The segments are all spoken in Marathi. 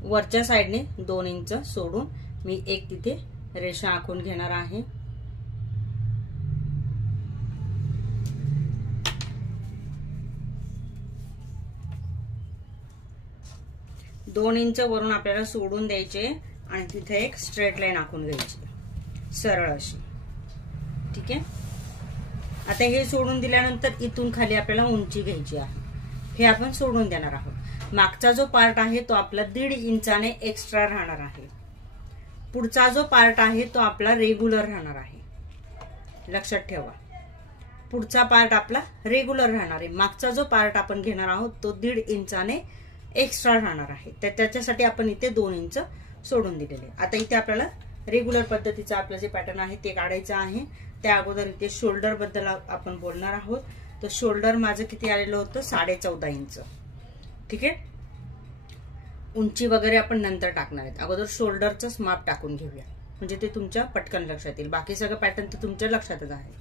वरच्या साइडने 2 इंच सोडून मी एक तिथे रेषा आखून घेणार आहे। दोन इंच वरून आपल्याला सोडून द्यायचे आणि तिथे एक स्ट्रेट लाईन आखून घ्यायची सरळ अशी। ठीक आहे, आता हे सोडून दिल्यानंतर इथून खाली आपल्याला उंची घ्यायची आहे, हे आपण सोडून देणार आहोत। मागचा जो पार्ट आहे तो आपला 1.5 इंचाने एक्स्ट्रा राहणार आहे, पुढचा जो पार्ट आहे तो आपला रेग्युलर राहणार आहे। लक्षात ठेवा, पुढचा पार्ट आपला रेग्युलर राहणार आहे, मागचा जो पार्ट आपण घेणार आहोत तो 1.5 इंचाने एक्स्ट्रा राहणार आहे। तर त्याच्यासाठी आपण इथे 2 इंच सोडून दिलेले। आता इथे आपल्याला रेग्युलर पद्धतीचा आपला जे पॅटर्न आहे ते काढायचं आहे। त्या अगोदर इथे शोल्डर बद्दल आपण बोलणार आहोत। तर शोल्डर माझं किती आलेलं होतं, 14.5 इंच। ठीक आहे, उंची वगैरे आपण नंतर टाकणार आहेत, अगोदर शोल्डरचंच माप टाकून घेऊया म्हणजे ते तुमच्या पटकन लक्षात येईल। बाकी सगळं पॅटर्न तर तुमच्या लक्षातच आहे।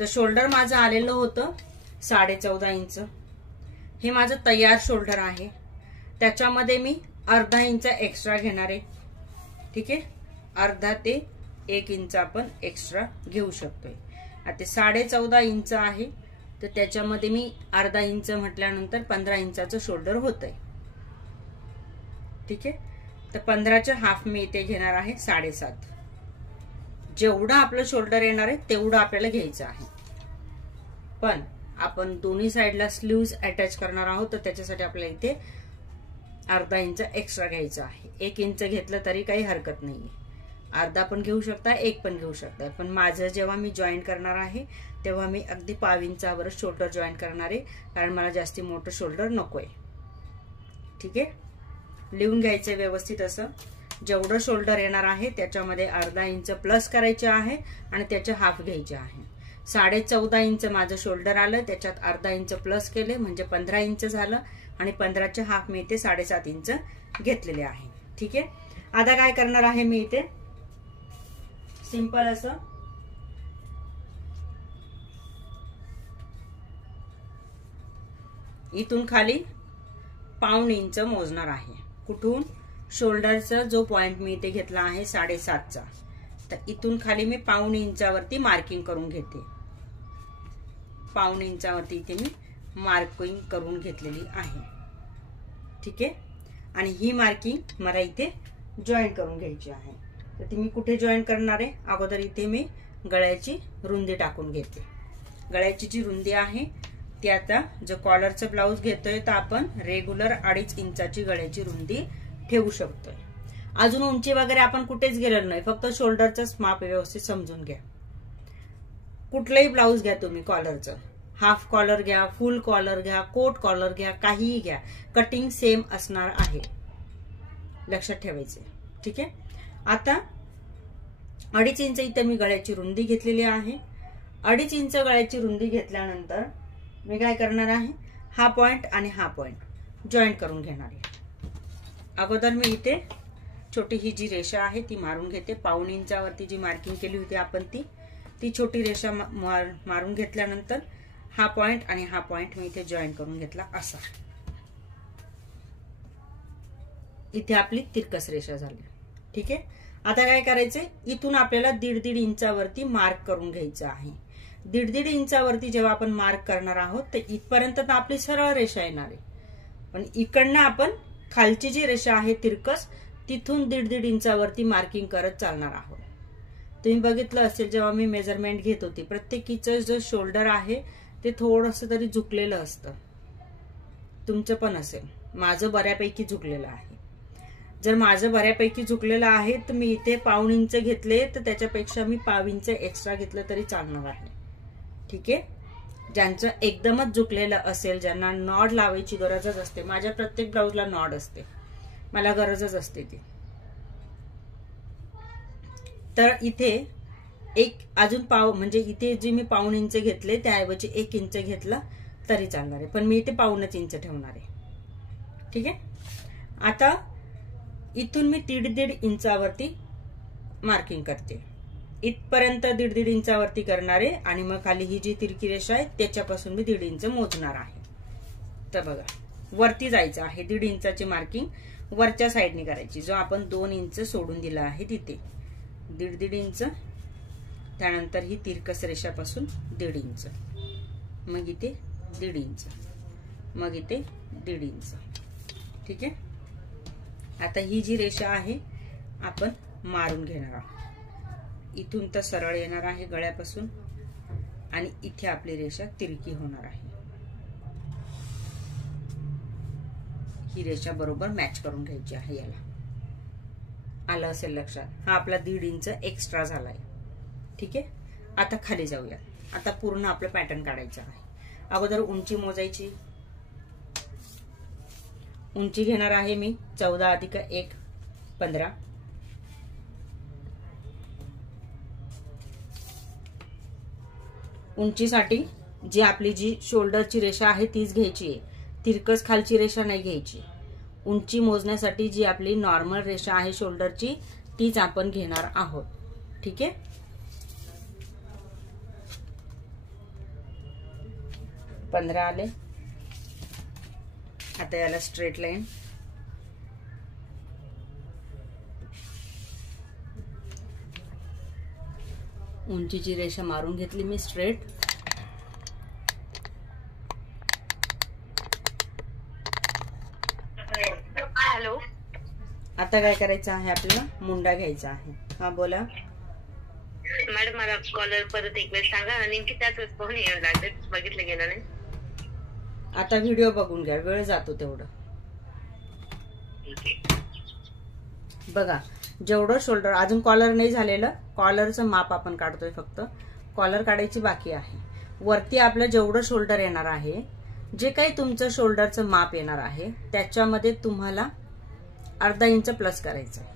तर शोल्डर माझं आलेलं होतं 14.5 इंच। हे माझं तयार शोल्डर आहे, त्याच्यामध्ये मी अर्धा इंच एक्स्ट्रा घेणार आहे। ठीक आहे, अर्धा ते 1 इंच आपण एक्स्ट्रा घेऊ शकतोय। आता 14.5 इंच आहे, तर त्याच्यामध्ये मी अर्धा इंच म्हटल्यानंतर 15 इंचाचं शोल्डर होतंय। ठीक आहे, तर 15चे हाफ मी इथे घेणार आहे 7.5। जेवढं आपलं शोल्डर येणार आहे तेवढं आपल्याला घ्यायचं आहे, पण आपण दोन्ही साइडला स्लीव्ज अटॅच करणार आहोत, तर त्याच्यासाठी आपल्याला इथे अर्धा इंच एक्स्ट्रा घ्यायचं आहे। 1 इंच घेतलं तरी काही हरकत नाहीये, अर्धा पण घेऊ शकता, 1 पण घेऊ शकता। पण माझं जेव्हा मी जॉईन करणार आहे तेव्हा मी अगदी 1/2 इंचावर शोल्डर जॉईन करणार आहे, कारण मला जास्ती मोठं शोल्डर नकोय। ठीक आहे, लिहून घ्यायचं व्यवस्थित असं। जेवढं शोल्डर येणार आहे त्याच्यामध्ये अर्धा इंच प्लस करायचे आहे आणि त्याचे हाफ घ्यायचे आहे। 14.5 इंच माझं शोल्डर आलं, त्याच्यात अर्धा इंच प्लस केले म्हणजे 15 इंच झालं आणि 15चे हाफ मी इथे 7.5 इंच घेतलेले आहे। ठीक आहे, आता काय करणार आहे मी इथे सिंपल असं इथून खाली 1/2 इंच मोजणार आहे। कुठून, शोल्डरचा जो पॉइंट मी इथे घेतला आहे 7.5चा, तर इथून खाली मी 1/2 इंचावरती मार्किंग करून घेते। 1/2 इंचावरती इथे मी मार्किंग करून घेतलेली आहे। ठीक आहे, आणि ही मार्किंग मला इथे जॉईन करून घ्यायची आहे। तर ती मी कुठे जॉईन करणार आहे, अगोदर इथे मी गळ्याची रुंदी टाकून घेते। गळ्याची जी रुंदी आहे ती आता जो कॉलरचं ब्लाउज घेतोय तर आपण रेग्युलर 2.5 इंचाची गळ्याची रुंदी ठेवू शकतोय। अजून उंची वगैरे आपण कुठेच गेलेलो नाही, फक्त शोल्डरचंच माप व्यवस्थित समजून घ्या। कुठलंही ब्लाउज घ्या तुम्ही, कॉलरचं हाफ कॉलर घ्या, फुल कॉलर घ्या, कोट कॉलर घ्या, काहीही घ्या, कटिंग सेम असणार आहे, लक्षात ठेवायचे। ठीक आहे, आता 2.5 इंच इथे मी गळ्याची रुंदी घेतलेली आहे। 2.5 इंच गळ्याची रुंदी घेतल्यानंतर मी काय करणार आहे, हा पॉइंट आणि हा पॉइंट जॉईन करून घेणार आहे। अगोदर मी इथे छोटी ही जी रेषा आहे ती मारून घेते। 1/2 इंचावरती जी मार्किंग केली होती आपण ती छोटी रेषा मारून घेतल्यानंतर हा पॉइंट आणि हा पॉइंट मी इथे जॉईन करून घेतला असा। इथे आपली तिरकस रेषा झाली। ठीक आहे, आता काय करायचंय, इथून आपल्याला 1.5 इंचावरती मार्क करून घ्यायचं आहे। 1.5 इंचावरती जेव्हा आपण मार्क करणार आहोत तर इथपर्यंत तर आपली सरळ रेषा येणार आहे, पण इकडनं आपण खालची जी रेषा आहे तिरकस तिथून 1.5 इंचावरती मार्किंग करत चालणार आहोत। तुम्ही बघितलं असेल जेव्हा मी मेजरमेंट घेत होती, प्रत्येकीचं जो शोल्डर आहे ते थोडंसं तरी झुकलेलं असतं, तुमचं पण असेल, माझं बऱ्यापैकी झुकलेलं आहे। जर माझं बऱ्यापैकी झुकलेलं आहे तर मी इथे 1/2 इंच घेतले, तर त्याच्यापेक्षा मी 1/2 इंच एक्स्ट्रा घेतलं तरी चालणार आहे। ठीक आहे, ज्यांचं एकदमच झुकलेलं असेल, ज्यांना नॉड लावायची गरजच असते, माझ्या प्रत्येक ब्लाउजला नॉड असते, मला गरजच असते ती, तर इथे एक अजून पाव म्हणजे इथे जे मी 1/2 इंच घेतले त्याऐवजी 1 इंच घेतला तरी चालणार आहे, पण मी इथे 1/2 इंच ठेवणार आहे। ठीक आहे, आता इथून मी 1.5 इंचावरती मार्किंग करते, इथपर्यंत 1.5 इंचावरती करणार आहे आणि मग खाली ही जी तिरकी रेषा आहे त्याच्यापासून मी 1.5 इंच मोजणार आहे। तर बघा, वरती जायचं आहे, 1.5 इंचाची मार्किंग वरच्या साईडने करायची, जो आपण 2 इंच सोडून दिला आहे तिथे 1.5 इंच, त्यानंतर ही तिरकस रेषापासून 1.5 इंच, मग इथे 1.5 इंच, मग इथे 1.5 इंच. ठीक आहे. आता ही जी रेषा आहे आपण मारून घेणार आहोत. इथून तर सरळ येणार आहे गळ्यापासून आणि इथे आपली रेषा तिरकी होणार आहे. ही रेषा बरोबर मॅच करून घ्यायची आहे. याला आलं असेल लक्षात. हा आपला 1.5 इंच एक्स्ट्रा झालाय. ठीक आहे. आता खाली जाऊया. आता पूर्ण आपलं पॅटर्न काढायचं आहे. अगोदर उंची मोजायची. उंची घेणार आहे मी 14 + 1 15. उंचीसाठी जी आपली जी शोल्डरची रेषा आहे तीच घ्यायची आहे. तिरकस खालची रेषा नाही घ्यायची. उंची मोजण्यासाठी जी आपली नॉर्मल रेषा आहे शोल्डरची तीच आपण घेणार आहोत. ठीक आहे. पंधरा आले. आता याला स्ट्रेट लाईन. उंचीची रेषा मारून घेतली मी स्ट्रेट. हॅलो. आता काय करायचं आहे आपल्याला? मुंडा घ्यायचा आहे. हा बोला मॅडम. मला कॉलर परत एक वेळ सांगा. नेमकी त्याच वेळेस पाहून येऊ लागले, बघितलं गेलं नाही. आता व्हिडिओ बघून घ्या, वेळ जातो तेवढं. बघा जेवढं शोल्डर, अजून कॉलर नाही झालेलं, कॉलरचं माप आपण काढतोय, फक्त कॉलर काढायची बाकी आहे. वरती आपलं जेवढं शोल्डर येणार आहे, जे काही तुमचं शोल्डरचं माप येणार आहे त्याच्यामध्ये तुम्हाला अर्धा इंच प्लस करायचं आहे.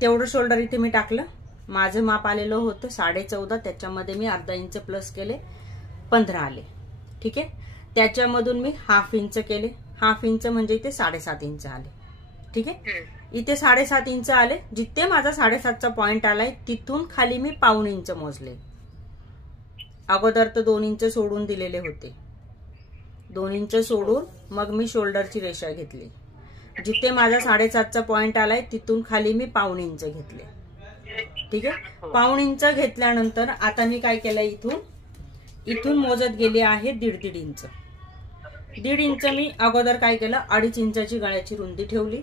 तेवढं शोल्डर इथे मी टाकलं. माझं माप आलेलं होतं 14.5, त्याच्यामध्ये मी अर्धा इंच प्लस केले, 15 आले. ठीक आहे. त्याच्यामधून मी ½ इंच केले. ½ इंच म्हणजे इथे 7.5 इंच आले. ठीक आहे. इथे 7.5 इंच आले. जिथे माझा 7.5चा पॉइंट आलाय तिथून खाली मी ½ इंच मोजले. अगोदर तर 2 इंच सोडून दिलेले होते. 2 इंच सोडून मग मी शोल्डरची रेषा घेतली. जिथे माझा 7.5चा पॉइंट आलाय तिथून खाली मी ½ इंच घेतले. ठीक आहे. ½ इंच घेतल्यानंतर आता मी काय केलं, इथून मोजत गेले आहे 1.5 इंच. 1.5 इंच मी अगोदर काय केलं, 2.5 इंचाची गळ्याची रुंदी ठेवली.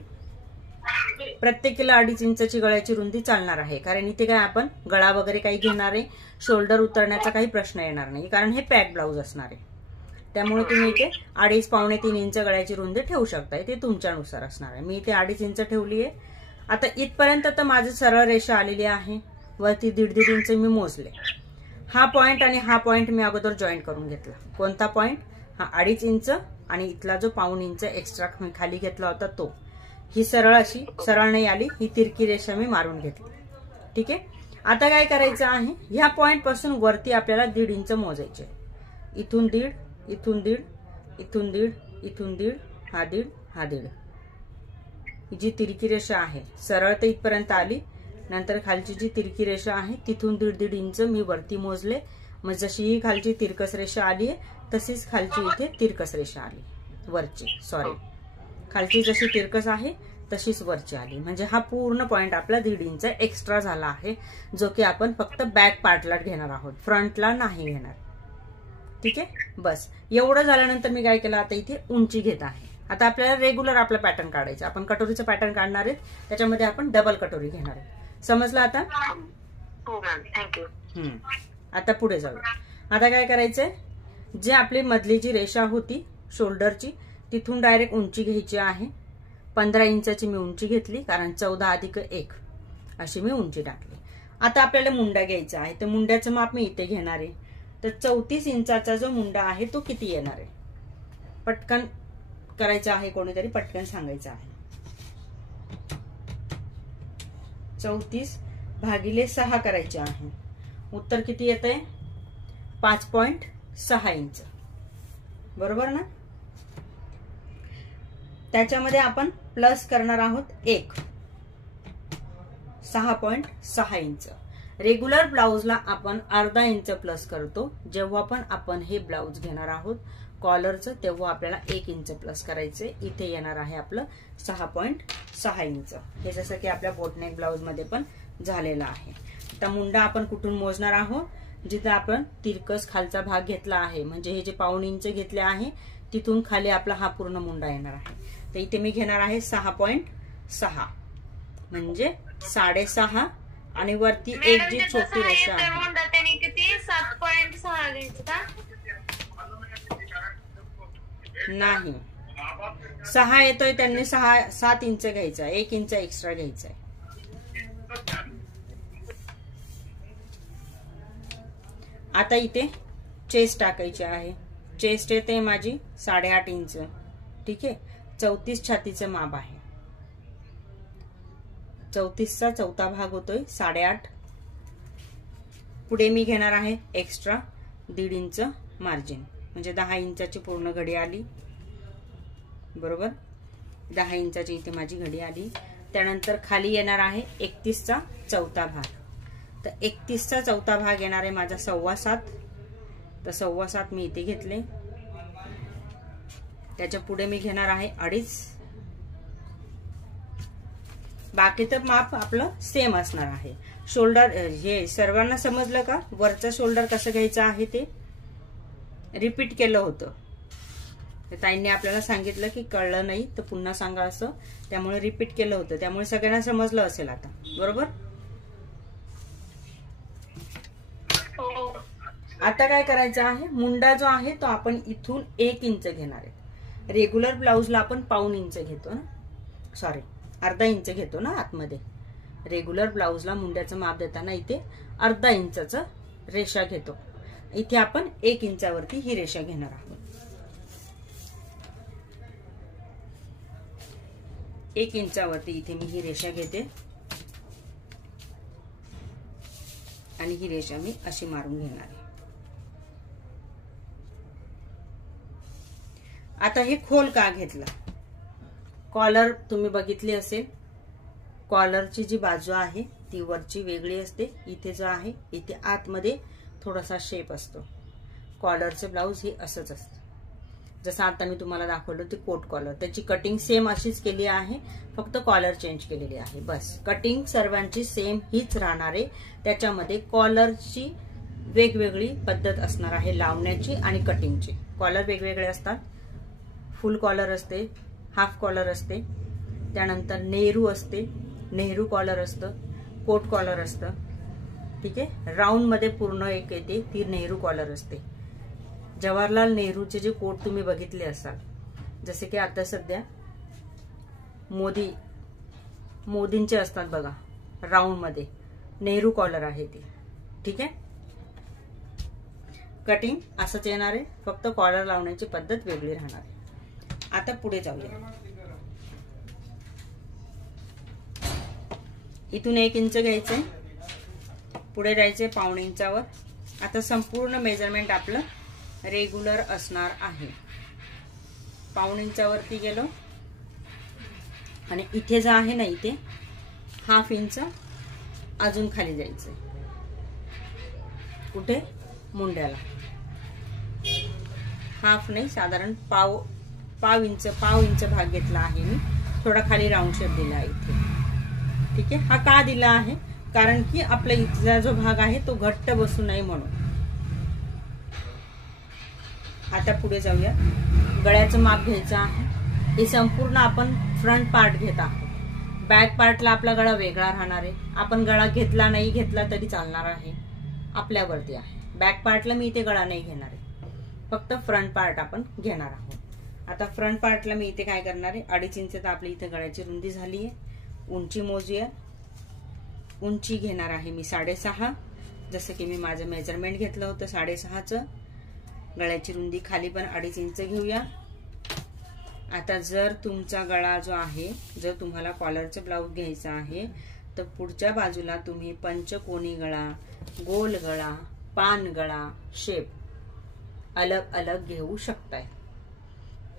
प्रत्येकीला 2.5 इंचाची गळ्याची रुंदी चालणार आहे, कारण इथे काय आपण गळा वगैरे काही घेणार आहे, शोल्डर उतरण्याचा काही प्रश्न येणार नाही, कारण हे पॅक ब्लाउज असणार आहे. त्यामुळे तुम्ही इथे 2.5 पावणे 3 इंच गळ्याची रुंदी ठेवू शकताय, ते तुमच्यानुसार असणार आहे. मी इथे 2.5 इंच ठेवली आहे. आता इथपर्यंत तर माझी सरळ रेषा आलेली आहे. वरती 1.5 इंच मी मोजले. हा पॉइंट आणि हा पॉइंट मी अगोदर जॉईंट करून घेतला. कोणता पॉइंट? हा 2.5 इंच आणि इथला जो ½ इंच एक्स्ट्रा मी खाली घेतला होता तो. ही सरळ अशी सरळ नाही आली, ही तिरकी रेषा मी मारून घेतली. ठीक आहे. आता काय करायचं आहे, ह्या पॉइंट पासून वरती आपल्याला 1.5 इंच मोजायचे. इथून 1.5, इथून 1.5, इथून 1.5, इथून 1.5, हा 1.5, हा 1.5. ही जी तिरकी रेषा आहे सरळ तर इथपर्यंत आली. नंतर खालची जी तिरकी रेषा आहे तिथून 1.5 इंच मी वरती मोजले. मग जशी ही खालची तिरकस रेषा आली तशीच खालची इथे तिरकस रेषा आली. वरची खालची जशी तिरकस आहे तशीच वरची आली. म्हणजे हा पूर्ण पॉइंट आपला 1.5 इंच एक्स्ट्रा झाला आहे, जो की आपण फक्त बॅक पार्टला घेणार आहोत, फ्रंटला नाही घेणार. ठीक आहे. बस एवढं झाल्यानंतर मी काय केलं, आता इथे उंची घेत आहे. आता आपल्याला रेग्युलर आपला पॅटर्न काढायचा. आपण कटोरीचं पॅटर्न काढणार आहे, त्याच्यामध्ये आपण डबल कटोरी घेणार आहे. समजलं आता? हो मॅम, थँक्यू. आता पुढे जाऊ. आता काय करायचंय, जे आपली मधली जी रेषा होती शोल्डरची तिथून डायरेक्ट उंची घ्यायची आहे. 15 इंचाची मी उंची घेतली, कारण 14 + 1 अशी मी उंची टाकली. आता आपल्याला मुंडा घ्यायचा आहे, तर मुंड्याचं माप मी इथे घेणार आहे. तर 34 इंचाचा जो मुंडा आहे तो किती येणार आहे, पटकन करायचा आहे, कोणीतरी पटकन सांगायचं आहे. 34 भागिले 6 करायचे आहे. उत्तर किती येत आहे? 5.6 इंच. बरोबर ना? त्याच्यामध्ये आपण प्लस करणार आहोत 1, 6.6 इंच. रेग्युलर ब्लाउजला आपण अर्धा इंच प्लस करतो जेव्हा पण आपण हे ब्लाउज घेणार आहोत कॉलरचं, तेव्हा आपल्याला 1 इंच प्लस करायचे. इथे येणार आहे आपलं 6.6 इंच. हे जसं की आपल्या बोटनेक ब्लाउज मध्ये पण झालेलं आहे. आता मुंडा आपण कुठून मोजणार आहोत, जिथे आपण तिरकस खालचा भाग घेतला आहे, म्हणजे हे जे पाऊण इंच घेतले आहे तिथून खाली आपला हा पूर्ण मुंडा येणार आहे. तर इथे मी घेणार आहे 6.6 म्हणजे 6.5 आणि वरती एक जी छोटी रेषा आहे. 7.6 घ्यायचं का? नाही, 6 येतोय त्यांनी 7 इंच घ्यायचा, 1 इंच एक्स्ट्रा घ्यायचा आहे. आता इथे चेस्ट टाकायची आहे. चेस्ट येते माझी 8.5 इंच. ठीक आहे. 34 छातीचं माप आहे. 34चा चौथा भाग होतोय 8.5. पुढे मी घेणार आहे एक्स्ट्रा 1.5 इंच मार्जिन, म्हणजे 10 इंचाची पूर्ण घडी आली. बरोबर, 10 इंचाची इथे माझी घडी आली. त्यानंतर खाली येणार आहे 31चा चौथा भाग. तर 31चा चौथा भाग येणार आहे माझा 7.25. तर 7.25 मी इथे घेतले. त्याच्या पुढे मी घेणार आहे 2.5. बाकी तर माप आपलं सेम असणार आहे. शोल्डर हे सर्वांना समजलं का? वरचा शोल्डर कसं घ्यायचं आहे ते रिपीट केलं होतं. ताईंनी आपल्याला सांगितलं की कळलं नाही तर पुन्हा सांगा असं, त्यामुळे रिपीट केलं होतं. त्यामुळे सगळ्यांना समजलं असेल आता. बरोबर. आता काय करायचं आहे, मुंडा जो आहे तो आपण इथून 1 इंच घेणार आहे. रेग्युलर ब्लाउजला आपण पाऊण इंच घेतो ना, सॉरी 1/2 इंच घेतो ना आतमध्ये. रेग्युलर ब्लाउजला मुंड्याचं माप देताना इथे 1/2 इंचाचं रेषा घेतो. इथे आपण 1 इंचावरती ही रेषा घेणार आहोत. 1 इंचावरती इथे मी ही रेषा घेते आणि ही रेषा मी अशी मारून घेणार आहे. आता हे खोल का घेतला? कॉलर तुम्ही बघितली असेल, कॉलरची जी बाजू आहे ती वरची वेगळी असते. इथे जो आहे इथे आतमध्ये थोडासा शेप असतो. कॉलरचे ब्लाउज हे असंच असतं. जसं आता मी तुम्हाला दाखवलं ते कोट कॉलर, त्याची कटिंग सेम अशीच केली आहे, फक्त कॉलर चेंज केलेली आहे. बस, कटिंग सर्वांची सेम हीच राहणार आहे. त्याच्यामध्ये कॉलरची वेगवेगळी पद्धत असणार आहे लावण्याची आणि कटिंगची. कॉलर वेगवेगळे असतात. फुल कॉलर असते, हाफ कॉलर असते, त्यानंतर नेहरू असते, नेहरू कॉलर असतं, कोट कॉलर असतं. ठीक आहे. राऊंड मध्ये पूर्ण एक येते ती नेहरू कॉलर असते. जवाहरलाल नेहरूचे जे कोट तुम्ही बघितले असाल, जसे की आता सध्या मोदींचे असतात बघा, राऊंड मध्ये नेहरू कॉलर आहे ती. ठीक आहे. कटिंग असंच येणार आहे, फक्त कॉलर लावण्याची पद्धत वेगळी राहणार आहे. आता पुढे जाऊया. इथून 1 इंच घ्यायचंय, पुढे जायचंय पाऊण इंचावर. आता संपूर्ण मेजरमेंट आपलं रेग्युलर असणार आहे. पाऊण इंचावरती गेलो आणि इथे जो आहे ना, इथे 1/2 इंच अजून खाली जायचंय. कुठे? मुंड्याला. हाफ नाही, साधारण पाव इंच भाग घेतला आहे मी. थोडा खाली राऊंड शेप दिला आहे इथे. ठीक आहे. हा का दिला आहे? कारण की आपला इथला जो भाग आहे तो घट्ट बसू नये म्हणून. आता पुढे जाऊया. गळ्याचं माप घ्यायचं आहे. हे संपूर्ण आपण फ्रंट पार्ट घेत आहोत. बॅक पार्टला आपला गळा वेगळा राहणार आहे. आपण गळा घेतला नाही घेतला तरी चालणार आहे, आपल्यावरती आहे. बॅक पार्टला मी इथे गळा नाही घेणार आहे, फक्त फ्रंट पार्ट आपण घेणार आहोत. आता फ्रंट पार्टला मी इथे काय करणार आहे, 2.5 इंच तर आपली इथे गळ्याची रुंदी झाली आहे. उंची मोजूया. उंची घेणार आहे मी 6.5, जसं की मी माझं मेजरमेंट घेतलं होतं 6.5चं. गळ्याची रुंदी खाली पण 2.5 इंच घेऊया. आता जर तुमचा गळा जो आहे, जर तुम्हाला कॉलरचं ब्लाउज घ्यायचा आहे तर पुढच्या बाजूला तुम्ही पंचकोनी गळा, गोल गळा, पान गळा शेप अलग अलग घेऊ शकताय.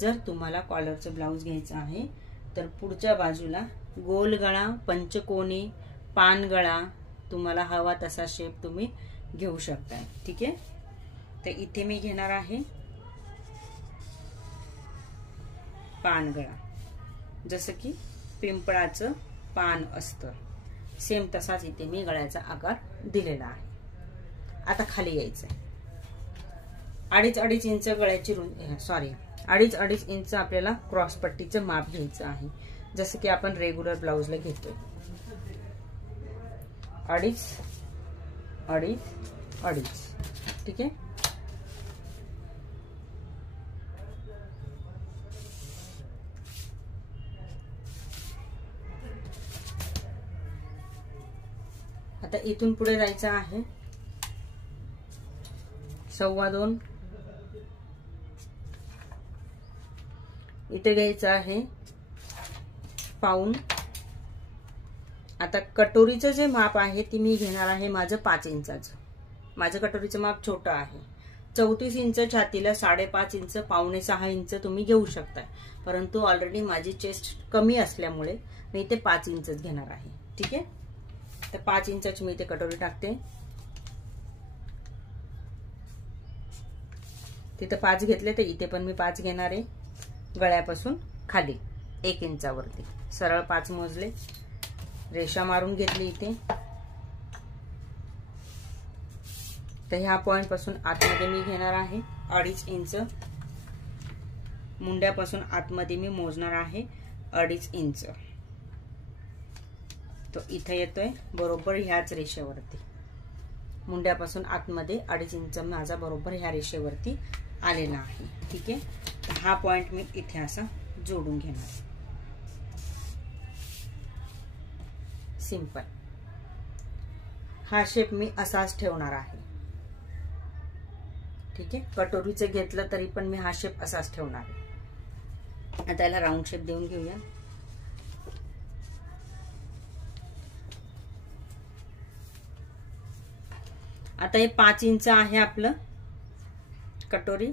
जर तुम्हाला कॉलरचं ब्लाउज घ्यायचं आहे तर पुढच्या बाजूला गोल गळा, पंचकोनी, पान गळा तुम्हाला हवा तसा शेप तुम्ही घेऊ शकताय. ठीक आहे. तर इथे मी घेणार आहे पानगळा, जसं की पिंपळाचं पान असतं सेम तसाच इथे मी गळ्याचा आकार दिलेला आहे. आता खाली यायचंय. 2.5 इंच गळ्याची रुंदी, सॉरी 2.5 इंच आपल्याला क्रॉस पट्टीचं माप घ्यायचं आहे, जसं की आपण रेग्युलर ब्लाउजला घेतोय. 2.5 ठीक आहे. आता इथून पुढे जायचं आहे 2.25. इथे घ्यायचं आहे पाऊण. आता कटोरीचं जे माप आहे ती मी घेणार आहे माझं 5 इंचाचं. माझं कटोरीचं माप छोटं आहे. 34 इंच छातीला 5.5 इंच, 5.25 इंच तुम्ही घेऊ शकताय, परंतु ऑलरेडी माझी चेस्ट कमी असल्यामुळे मी इथे 5 इंचच घेणार आहे. ठीक आहे. तर 5 इंचाची मी इथे कटोरी टाकते. तिथे 5 घेतले तर इथे पण मी 5 घेणार आहे. गळ्यापासून खाली 1 इंचावरती सरळ 5 मोजले, रेषा मारून घेतली इथे. तर ह्या पॉइंट पासून आतमध्ये मी घेणार आहे 2.5 इंच. मुंड्यापासून आतमध्ये मी मोजणार आहे 2.5 इंच. तो इथे येतोय बरोबर ह्याच रेषेवरती. मुंड्यापासून आतमध्ये 2.5 इंच माझा बरोबर ह्या रेषेवरती आलेला आहे. ठीक आहे. तर हा पॉइंट मी इथे असा जोडून घेणार. सिंपल. हा शेप मी असाच ठेवणार आहे. ठीक आहे. कटोरीचे घेतलं तरी पण मी हा शेप असाच ठेवणार आहे. आता याला राऊंड शेप देऊन घेऊया. आता हे 5 इंच आहे आपलं कटोरी.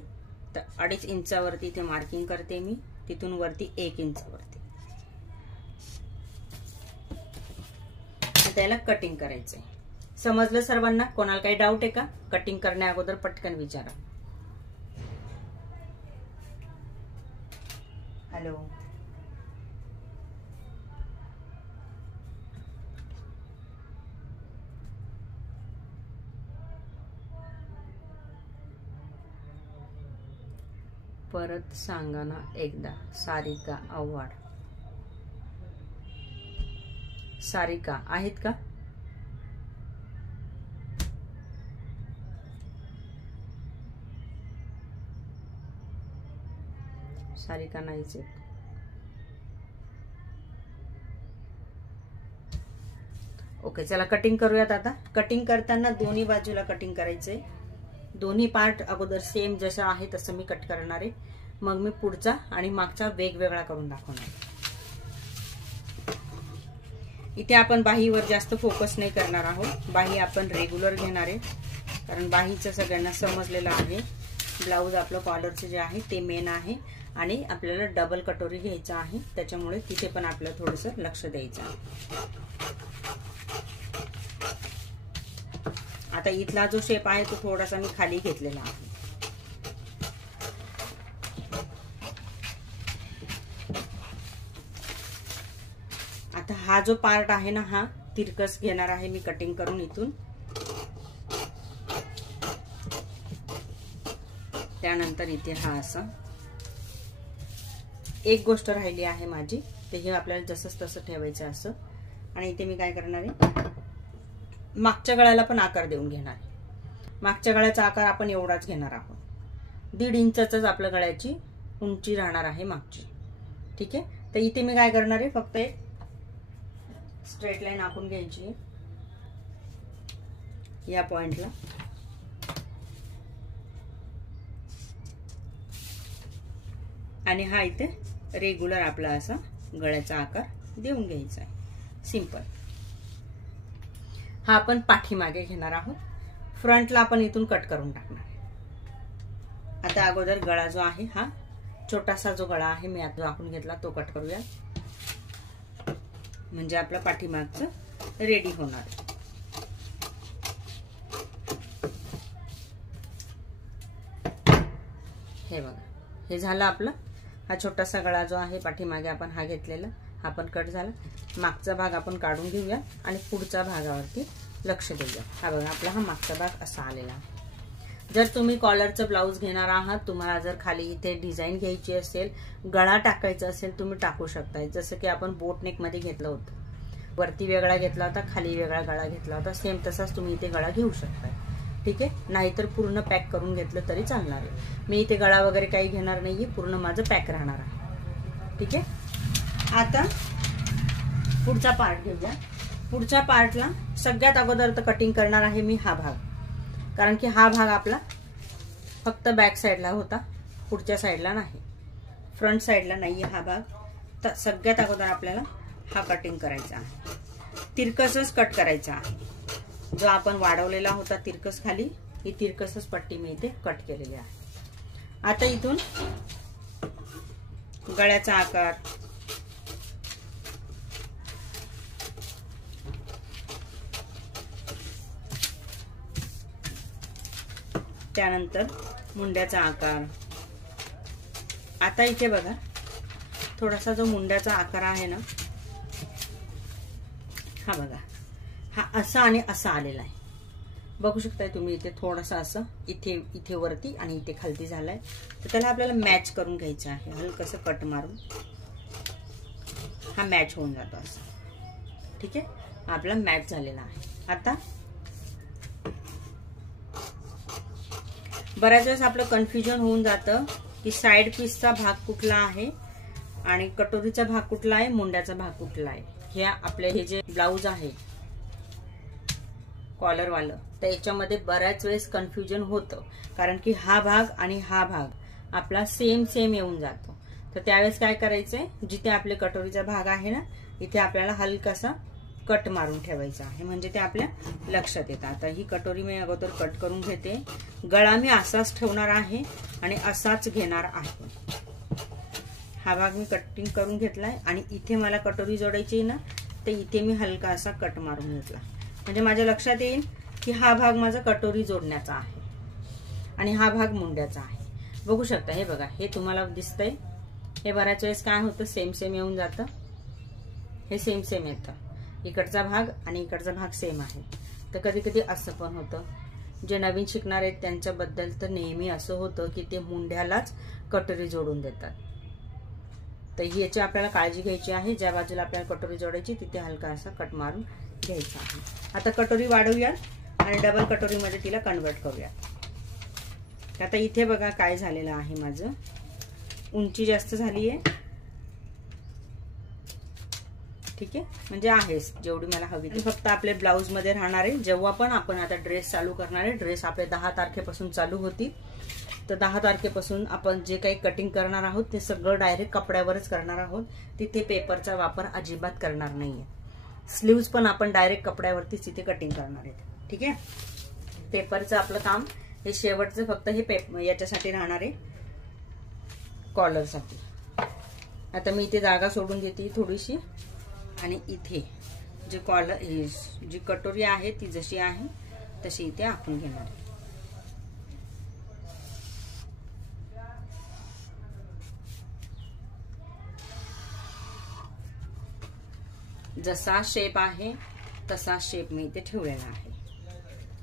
तर 2.5 इंचावरती इथे मार्किंग करते मी. तिथून वरती 1 इंचावरती त्याला कटिंग करायचंय. समजलं सर्वांना? कोणाला काही डाऊट आहे का? कटिंग करण्या अगोदर पटकन विचारा. हॅलो. परत सांगा ना एकदा. सारिका आव्हाड. सारिका आहेत का? सारिका नाहीच आहेत. ओके, चला कटिंग करूयात. आता कटिंग करताना दोन्ही बाजूला कटिंग करायचंय. दोन्ही पार्ट अगोदर सेम जसं आहे तसं मी कट करणार आहे. मग मी पुढचा आणि मागचा वेगवेगळा करून दाखवणार. इथे आपण बाहीवर जास्त फोकस नाही करणार आहोत. बाही आपण रेग्युलर घेणार आहे, कारण बाहीचं सगळ्यांना समजलेलं आहे. ब्लाऊज आपलं कॉलरचं जे आहे ते मेन आहे आणि आपल्याला डबल कटोरी घ्यायचं आहे, त्याच्यामुळे तिथे पण आपल्याला थोडंसं लक्ष द्यायचं आहे. आता इथला जो शेप आहे तो थोडासा मी खाली घेतलेला आहे. आता हा जो पार्ट आहे ना, हा तिरकस घेणार आहे मी कटिंग करून इथून. त्यानंतर इथे हा असा. एक गोष्ट राहिली आहे माझी, ते हे आपल्याला जसंच तसं ठेवायचं असं. आणि इथे मी काय करणार आहे, मागच्या गळ्याला पण आकार देऊन घेणार. मागच्या गळ्याचा आकार आपण एवढाच घेणार आहोत. 1.5 इंचाच आपल्या गळ्याची उंची राहणार आहे मागची. ठीक आहे. तर इथे मी काय करणार आहे, फक्त एक स्ट्रेट लाईन आखून घ्यायची आहे या पॉइंटला. आणि हा इथे रेग्युलर आपला असा गळ्याचा आकार देऊन घ्यायचा आहे. सिंपल. हा आपण पाठीमागे घेणार आहोत. फ्रंटला आपण इथून कट करून टाकणार आहे. आता अगोदर गळा जो आहे, हा छोटासा जो गळा आहे मी आता आखून घेतला तो कट करूया, म्हणजे आपला पाठीमागचं रेडी होणार. हे बघा, हे झालं आपलं. हा छोटासा गळा जो आहे पाठीमागे आपण हा घेतलेला हा पण कट झाला. मागचा भाग आपण काढून घेऊया आणि पुढच्या भागावरती लक्ष देऊया. हा बघा आपला हा मागचा भाग असा आलेला आहे. जर तुम्ही कॉलरचं ब्लाऊज घेणार आहात, तुम्हाला जर खाली इथे डिझाईन घ्यायची असेल, गळा टाकायचा असेल, तुम्ही टाकू शकताय. जसं की आपण बोट नेक मध्ये घेतलं होतं, वरती वेगळा घेतला होता, खाली वेगळा गळा घेतला होता, सेम तसाच तुम्ही इथे गळा घेऊ शकताय. ठीक आहे, नाहीतर पूर्ण पॅक करून घेतलं तरी चालणार आहे. मी इथे गळा वगैरे काही घेणार नाहीये, पूर्ण माझं पॅक राहणार आहे. ठीक आहे, आता पुढचा पार्ट घेऊया. पुढच्या पार्टला सगळ्यात अगोदर तर कटिंग करणार आहे मी हा भाग, कारण की हा भाग आपला फक्त बॅक साईडला होता, पुढच्या साईडला नाही, फ्रंट साईडला नाहीये हा भाग. तर सगळ्यात अगोदर आपल्याला हा कटिंग करायचा आहे. तिरकसच कट करायचा आहे. जो आपण वाढवलेला होता तिरकस खाली, ही तिरकसच पट्टी मी इथे कट केलेली आहे. आता इथून गळ्याचा आकार, त्यानंतर मुंड्याचा आकार. आता इथे बघा थोडासा जो मुंड्याचा आकार आहे ना, हा बघा हा असा आणि असा आलेला आहे. बघू शकताय तुम्ही इथे थोडासा असं इथे वरती आणि इथे खालती झालाय. तर त्याला आपल्याला मॅच करून घ्यायचं आहे. हलकसं कट मारून हा मॅच होऊन जातो असं. ठीक आहे, आपला मॅच झालेला आहे. आता बऱ्याच वेळेस आपलं कन्फ्युजन होऊन जातं की साइड पीसचा भाग कुठला आहे आणि कटोरीचा भाग कुठला आहे, मुंड्याचा भाग कुठला आहे. हे आपले हे जे ब्लाऊज आहे कॉलरवालं, तर याच्यामध्ये बऱ्याच वेळेस कन्फ्युजन होतं, कारण की हा भाग आणि हा भाग आपला सेम येऊन जातो. तर त्यावेळेस काय करायचंय, जिथे आपले कटोरीचा भाग आहे ना, इथे आपल्याला हलकासा कट मारून ठेवायचा आहे, म्हणजे ते आपल्या लक्षात येतं. आता ही कटोरी मी अगोदर कट करून घेते. गळा मी असाच ठेवणार आहे आणि असाच घेणार आहे. हा भाग मी कटिंग करून घेतलाय आणि इथे मला कटोरी जोडायची ना, तर इथे मी हलका असा कट मारून घेतला, म्हणजे माझ्या लक्षात येईल की हा भाग माझा कटोरी जोडण्याचा आहे आणि हा भाग मुंड्याचा आहे. बघू शकता, हे बघा, हे तुम्हाला दिसतंय. हे बऱ्याच वेळेस काय होतं, सेम येऊन जातं. हे सेम येतं, इकडचा भाग आणि इकडचा भाग सेम आहे. तर कधी कधी असं पण होतं. जे नवीन शिकणार आहेत त्यांच्याबद्दल तर नेहमी असं होतं की ते मुंड्यालाच कटोरी जोडून देतात. तर याची आपल्याला काळजी घ्यायची आहे. ज्या बाजूला आपल्याला कटोरी जोडायची तिथे हलका असा कट मारून घ्यायचा आहे. आता कटोरी वाढवूया आणि डबल कटोरीमध्ये तिला कन्वर्ट करूया. आता इथे बघा काय झालेलं आहे, माझं उंची जास्त झाली आहे. ठीक आहे, म्हणजे आहेच जेवढी मला हवी. फक्त आपले ब्लाऊज मध्ये राहणार आहे. जेव्हा पण आपण आता ड्रेस चालू करणार आहे, ड्रेस आपले 10 तारखेपासून चालू होती, तर 10 तारखेपासून आपण जे काही कटिंग करणार आहोत ते सगळं डायरेक्ट कपड्यावरच करणार आहोत. तिथे पेपरचा वापर अजिबात करणार नाहीये. स्लीव्ज पण आपण डायरेक्ट कपड्यावरतीच तिथे कटिंग करणार आहेत. ठीक आहे, पेपरचं आपलं काम हे शेवटचं फक्त हे याच्यासाठी राहणार आहे, कॉलरसाठी. आता मी इथे जागा सोडून देते थोडीशी आणि इथे जे कॉलर जी कटोरी आहे ती जशी आहे तशी इथे आपण घेणार आहे. जसा शेप आहे तसा शेप मी इथे ठेवलेला आहे.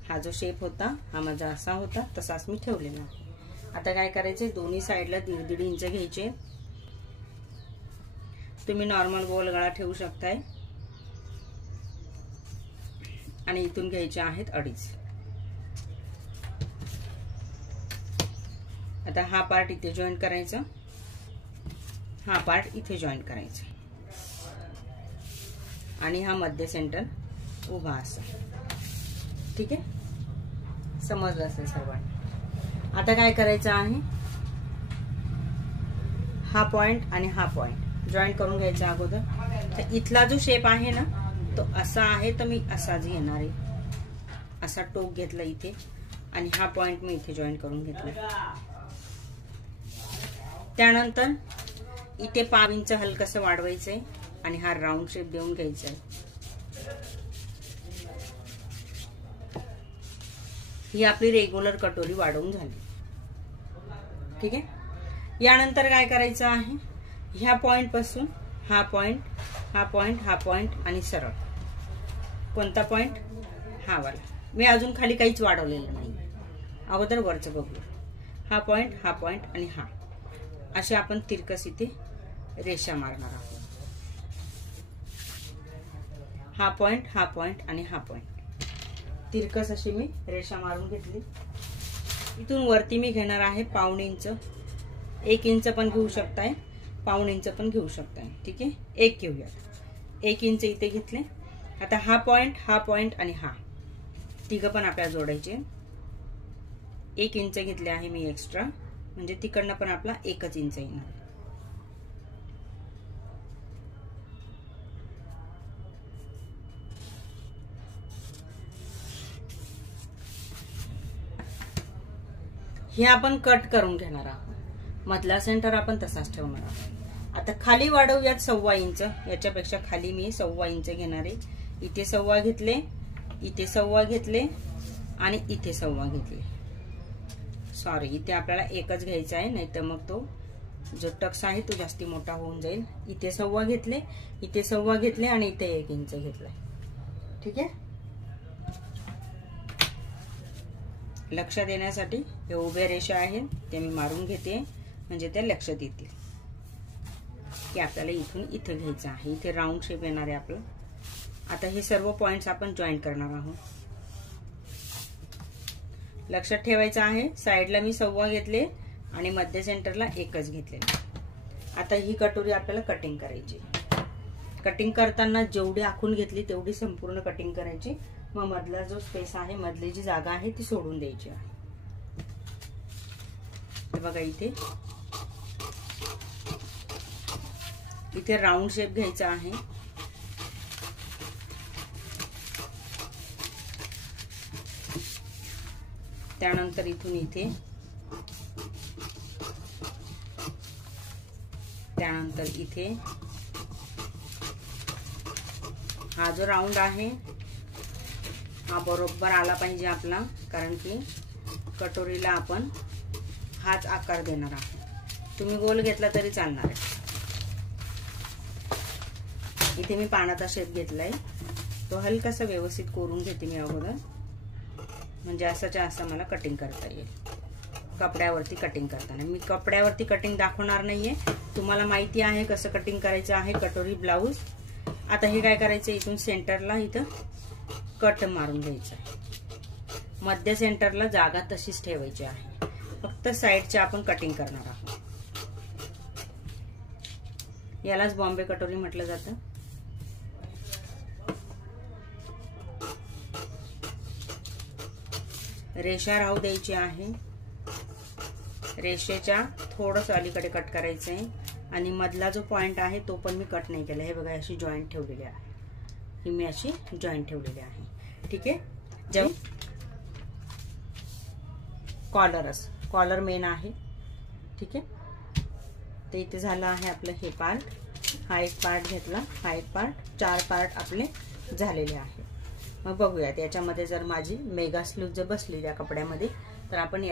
हा जो शेप होता हा माझा असा होता, तसाच मी ठेवलेला आहे. आता काय करायचे, दोन्ही साईडला 1.5 इंच घ्यायचे. तुम्ही नॉर्मल गोल गळा ठेवू शकताय आणि इथून घ्यायचे आहेत 2.5. आता हा पार्ट इथे जॉईन करायचा, हा पार्ट इथे जॉईन करायचा आणि हा मध्य सेंटर उभा असा. ठीक आहे, समजलं असेल सर्वांना. आता काय करायचं आहे, हा पॉइंट आणि हा पॉइंट जॉईन करून घ्यायचा अगोदर. तर इथला जो शेप आहे ना तो असा आहे, तर मी असाच घेणार आहे. असा टोक घेतला इथे आणि हा पॉइंट मी इथे जॉईन करून घेतला. त्यानंतर इथे 5 इंच हलकसं वाढवायचंय आणि हा राऊंड शेप देऊन घ्यायचा आहे. ही आपली रेग्युलर कटोरी वाढवून झाली. ठीक आहे, यानंतर काय करायचं आहे, ह्या पॉइंट पासून हा पॉइंट, हा पॉइंट, हा पॉइंट आणि सरळ. कोणता पॉइंट? हा वाला. मी अजून खाली काहीच वाढवलेलं नाही, अगोदर वरचं बघूया. हा पॉइंट आणि हा, असे आपण तिरकस इथे रेषा मारणार आहोत. हा पॉइंट आणि हा पॉइंट, तिरकस अशी मी रेषा मारून घेतली. इथून वरती मी घेणार आहे 1.5 इंच. 1 इंच पण घेऊ शकताय, 1.5 इंच पण घेऊ शकताय. ठीक आहे, 1 घेऊयात. 1 इंच इथे घेतले. आता हा पॉइंट आणि हा तिघं पण आपल्याला जोडायचे. 1 इंच घेतले आहे मी एक्स्ट्रा, म्हणजे तिकडनं पण आपला 1 इंच येणार. हे आपण कट करून घेणार आहोत. मधला सेंटर आपण तसाच ठेवणार आहोत. आता खाली वाढवूयात 1.25 इंच. याच्यापेक्षा खाली मी 1.25 इंच घेणार आहे. इथे 1.25 घेतले, इथे 1.25 घेतले आणि इथे 1.25 घेतले. सॉरी, इथे आपल्याला 1च घ्यायचा आहे, नाही तर मग तो जो टक्स आहे तो जास्ती मोठा होऊन जाईल. इथे 1.25 घेतले, इथे 1.25 घेतले आणि इथे 1 इंच घेतलाय. ठीक आहे, लक्ष देण्यासाठी हे उभ्या रेषा आहेत ते मी मारून घेते, म्हणजे त्या लक्षात येतील की आपल्याला इथून इथे घ्यायचं आहे. इथे राऊंड शेप येणार आहे आपलं. आता हे सर्व पॉइंट्स आपण जॉईन करणार आहोत. लक्षात ठेवायचं आहे, साईडला मी 1.25 घेतले आणि मध्य सेंटरला 1च घेतले. आता ही कटोरी आपल्याला कटिंग करायची. कटिंग करताना जेवढी आखून घेतली तेवढी संपूर्ण कटिंग करायची. मग मधला जो स्पेस आहे, मधली जी जागा आहे ती सोडून द्यायची आहे. बघा इथे राऊंड शेप घ्यायचा आहे. त्यानंतर इथून इथे, त्यानंतर इथे हा जो राऊंड आहे हा बरोबर आला पाहिजे आपला, कारण की कटोरीला आपण हाच आकार देणार आहोत. तुम्ही गोल घेतला तरी चालणार आहे. इथे मी पानाचा शेप घेतलाय, तो हलकासा व्यवस्थित कोरून घेते मी अगोदर, म्हणजे असाच्या असं मला कटिंग करता येईल. कपड्यावरती कटिंग करताना मी कपड्यावरती कटिंग दाखवणार नाहीये, तुम्हाला माहिती आहे कसं कटिंग करायचं आहे कटोरी ब्लाऊज. आता हे काय करायचं, इथून सेंटरला इथं कट मारून घ्यायचा आहे. मध्य सेंटरला जागा तशीच ठेवायची आहे, फक्त साईडच्या आपण कटिंग करणार आहोत. यालाच बॉम्बे कटोरी म्हटलं जातं. रेषा राहू द्यायची आहे. रेषेच्या थोडंसं अलीकडे कट करायचं आहे आणि मधला जो पॉइंट आहे तो पण मी कट नाही केला. हे बघा, अशी जॉईंट ठेवलेली आहे. ही मी अशी जॉईंट ठेवलेली आहे. ठीक आहे, जेव्हा कॉलर मेन आहे. ठीक आहे, ते इथे झालं आहे आपलं हे पार्ट. हा एक पार्ट घेतला, हा एक पार्ट, 4 पार्ट आपले झालेले आहे. मग बघूयात याच्यामध्ये जर माझी मेगा स्लीव जर बसली त्या कपड्यामध्ये तर आपण